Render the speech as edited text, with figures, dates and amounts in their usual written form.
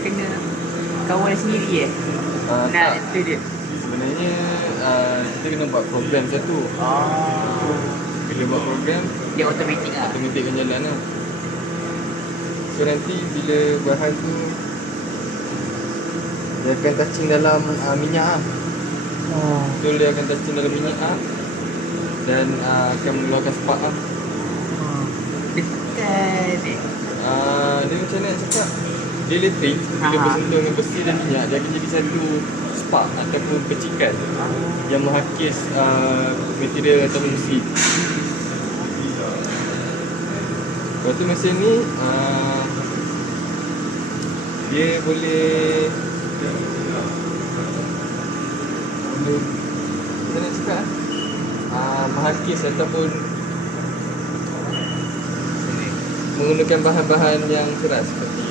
kena kawal sendiri nak Tak. tu dia. Sebenarnya kita kena buat program satu. Bila buat program, Dia automatik lah. automatik akan jalan lah. So nanti bila bahan tu dia akan touching dalam minyak lah. Betul, dia akan touching dalam minyak lah. Dan akan mengeluarkan spark lah. Dekat Dia macam mana nak cakap, dia elektrik. Bila bersentuh dengan besi dan minyak, dia akan jadi satu spark ataupun percikan yang menghakis material atau mesin. Lepas tu mesin ni dia boleh macam nak cakap menghakis ataupun menggunakan bahan-bahan yang keras seperti